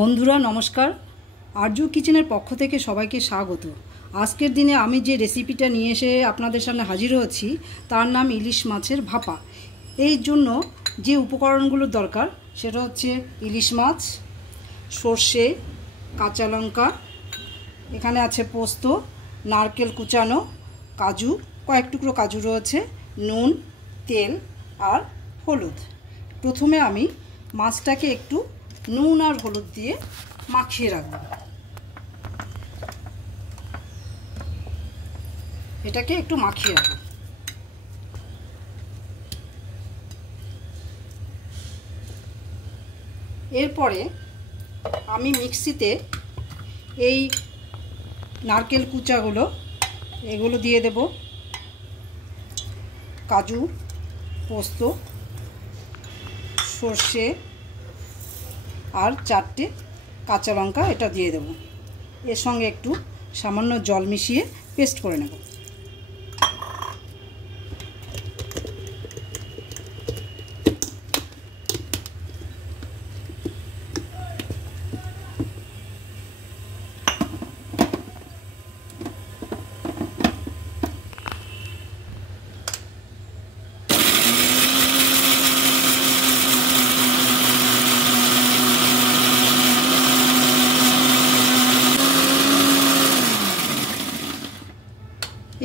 বন্ধুরা নমস্কার, আরজু কিচেনের পক্ষ থেকে সবাইকে স্বাগত। আজকের দিনে আমি যে রেসিপিটা নিয়ে এসে আপনাদের সামনে হাজির হচ্ছি তার নাম ইলিশ মাছের ভাপা। এই জন্য যে উপকরণগুলোর দরকার সেটা হচ্ছে ইলিশ মাছ, সর্ষে, কাঁচা লঙ্কা, এখানে আছে পোস্ত, নারকেল কুচানো, কাজু, কয়েক টুকরো কাজু রয়েছে, নুন, তেল আর হলুদ। প্রথমে আমি মাছটাকে একটু নুন আর হলুদ দিয়ে মাখিয়ে রাখব। এটাকে একটু মাখিয়ে রাখব। এরপরে আমি মিক্সিতে এই নারকেল কুচাগুলো এগুলো দিয়ে দেব, কাজু, পোস্ত, সর্ষে আর 4টে কাঁচা লঙ্কা এটা দিয়ে দেব। এর সঙ্গে একটু সামান্য জল মিশিয়ে পেস্ট করে নেব।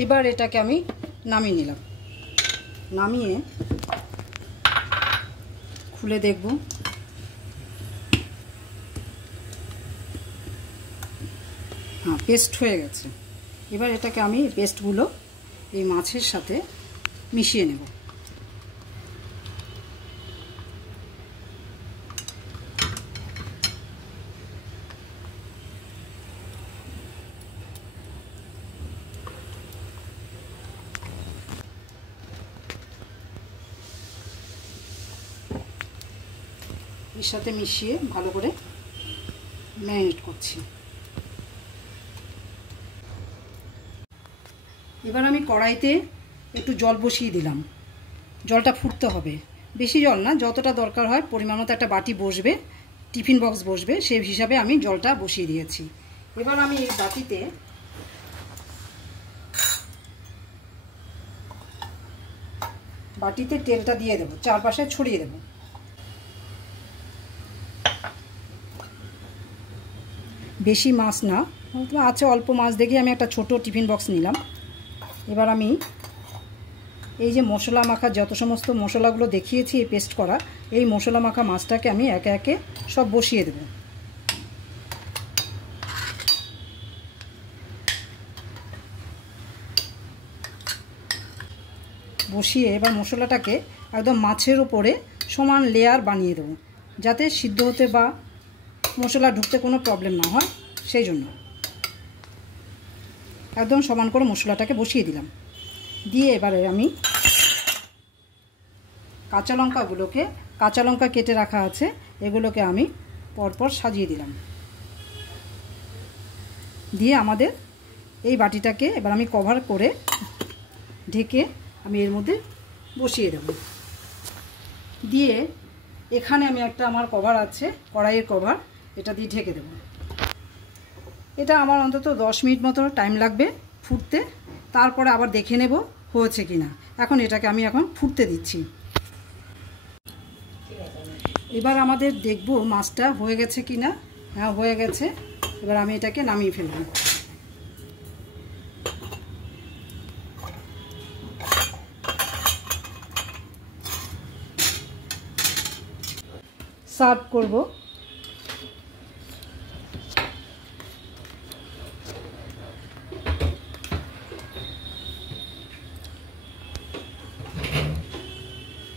এবার এটাকে আমি নামিয়ে নিলাম। নামিয়ে খুলে দেখব। হ্যাঁ, পেস্ট হয়ে গেছে। এবার এটাকে আমি পেস্টগুলো এই মাছের সাথে মিশিয়ে নেব। এর সাথে মিশিয়ে ভালো করে ম্যারিনেট করছি। এবার আমি কড়াইতে একটু জল বসিয়ে দিলাম। জলটা ফুটতে হবে, বেশি জল না, যতটা দরকার হয় পরিমাণ মতো। একটা বাটি বসবে, টিফিন বক্স বসবে, সেই হিসাবে আমি জলটা বসিয়ে দিয়েছি। এবার আমি এই বাটিতে তেলটা দিয়ে দেবো, চারপাশে ছড়িয়ে দেবো। বেশি মাছ না, আছে অল্প মাছ দেখে আমি একটা ছোট টিফিন বক্স নিলাম। এবার আমি এই যে মশলা মাখা, যত সমস্ত মশলাগুলো দেখিয়েছি এই পেস্ট করা, এই মশলা মাখা মাছটাকে আমি একে একে সব বসিয়ে দেব। বসিয়ে এবার মশলাটাকে একদম মাছের উপরে সমান লেয়ার বানিয়ে দেবো, যাতে সিদ্ধ হতে বা মশলা ঢুকতে কোনো প্রবলেম না হয়, সেই জন্য একদম সমান করে মশলাটাকে বসিয়ে দিলাম। দিয়ে এবারে আমি কাঁচা লঙ্কা কেটে রাখা আছে, এগুলোকে আমি পরপর সাজিয়ে দিলাম। দিয়ে আমাদের এই বাটিটাকে এবার আমি কভার করে ঢেকে আমি এর মধ্যে বসিয়ে দেব। দিয়ে এখানে আমি একটা, আমার কভার আছে, কড়াইয়ের কভার, এটা দিয়ে ঢেকে দেব। এটা আমার অন্তত 10 মিনিট মতো টাইম লাগবে ফুটতে। তারপরে আবার দেখে নেব হয়েছে কিনা। এখন এটাকে আমি ফুটতে দিচ্ছি। এবার আমাদের দেখব মাছটা হয়ে গেছে কিনা। হ্যাঁ, হয়ে গেছে। এবার আমি এটাকে নামিয়ে ফেলব। সার্ভ করব।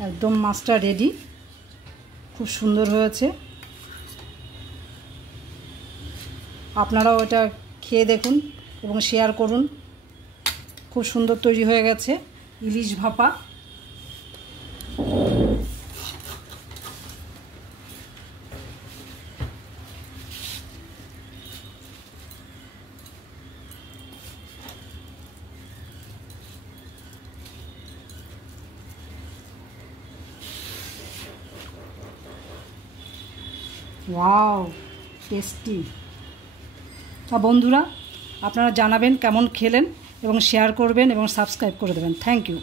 একদম মাছটা রেডি, খুব সুন্দর হয়েছে। আপনারাও এটা খেয়ে দেখুন এবং শেয়ার করুন। খুব সুন্দর তৈরি হয়ে গেছে ইলিশ ভাপা। Wow, tasty. বন্ধুরা, আপনারা জানাবেন কেমন খেলেন এবং শেয়ার করবেন এবং সাবস্ক্রাইব করে দেবেন। Thank you.